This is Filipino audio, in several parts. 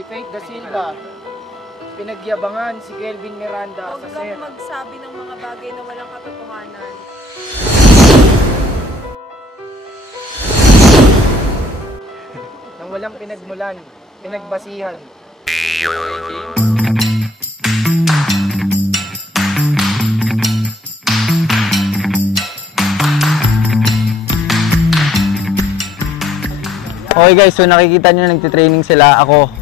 Si Faith Da Silva. Pinagyabangan si Kelvin Miranda Huwag sa kang set. magsabi ng mga bagay na walang katotohanan. Nang walang pinagmulan, pinagbasihan. Okay guys, so nakikita nyo nagtitraining sila. Ako,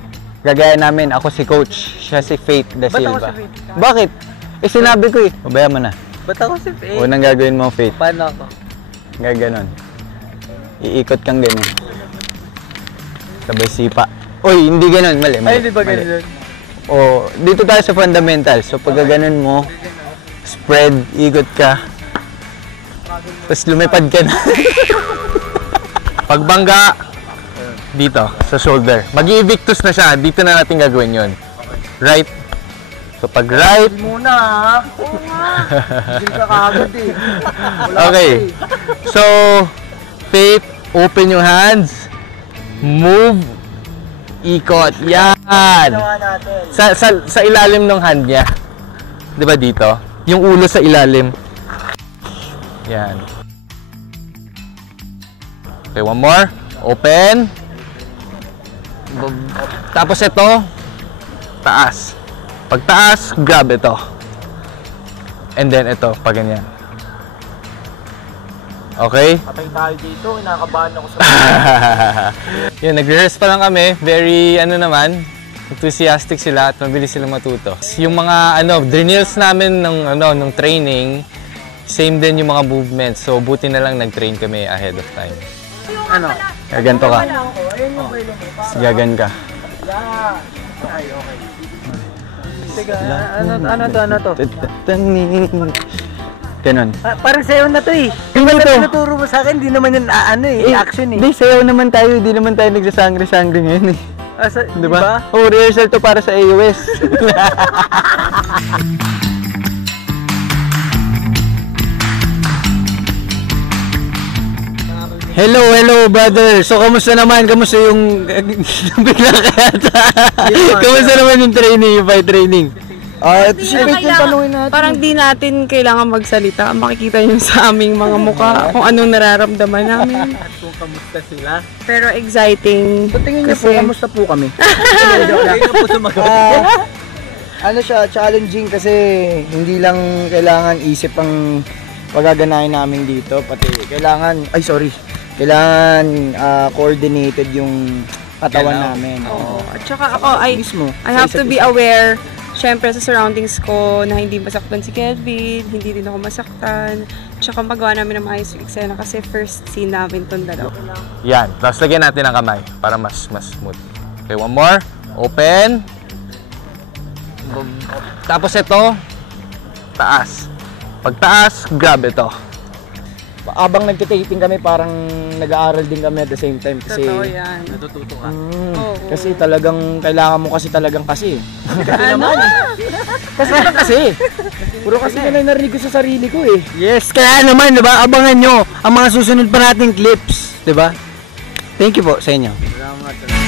gagaya namin, ako si coach. Siya si Faith Da Silva. Ba't ako si Faith? Bakit? Eh sinabi ko eh. Babaya mo na. Ba't ako si Faith? Unang gagawin mo, Faith. Paano ako? Gaganon. Iikot kang ganyan. Sabay sipa. Uy, hindi ganon. Mali, mali. Ay, hindi ba ganun? O, dito tayo sa fundamentals. So pag gaganon mo, spread, ikot ka. Tapos lumipad ka na. Pagbangga, dito, sa shoulder. Mag-i-evictus na siya. Dito na natin gagawin yon. Right. So pag right. Muna ha. Oo nga. Hindi ka kagad eh. Okay. So, Faith, open your hands. Move. Ikot. Yan. Sa ilalim ng hand niya. 'Di ba dito? Yung ulo sa ilalim. Yan. Okay, one more. Open. Tapos ito, taas. Pag taas, grab ito. And then ito, pag ganyan. Okay? Patay tayo dito, inakabahan ako sa Yun, nag-rehearse pa lang kami. Very, enthusiastic sila at mabilis silang matuto. Yung mga, drills namin ng training, same din yung mga movements. So, buti na lang nag-train kami ahead of time. Ano? Gaganto ka. Gagan ka. Ay, okay. Teka, ano to? Ganon. Parang sayaw na to eh. Yung Ano to? tinuturo mo sa akin, di naman yun action eh. Hindi, sayaw naman tayo. Hindi naman tayo nagsasangre-sangre ngayon eh. Di ba? Oh, rehearsal to para sa AOS. Hello brother. So kamusta naman? Kamusta yung bigla kaya? Kamusta naman yung training, yung fight training? Ito si Faith yung tanungin natin. Parang di natin kailangan magsalita. Makikita nyo sa aming mga mukha kung anong nararamdaman namin. At kung kamusta sila. Pero exciting. So tingin niyo po, kamusta po kami? Hindi na po sumagot. Ano siya, challenging kasi hindi lang kailangan isip ang pagaganahin namin dito. Pati kailangan coordinated yung katawan namin. Oo. At saka ako, Mismo. I have to be aware, syempre sa surroundings ko, na hindi masaktan si Kelvin, hindi din ako masaktan. Tsaka magawa namin ng maayos yung eksena kasi first scene namin itong dalawa. Yan. Tapos lagyan natin ng kamay para mas smooth. Okay, one more. Open. Tapos ito, taas. Pag taas, grab ito. Abang nagtitaping kami, parang nag-aaral din kami at the same time. Kasi, Totoo yan. Natututo ka. kasi talagang, kailangan mo kasi talagang kasi. Ano? Kasi. Puro kasi na narinig ko sa sarili ko eh. Yes, kaya naman, di ba? Abangan nyo ang mga susunod pa nating clips, di ba? Thank you po sa inyo. Salamat.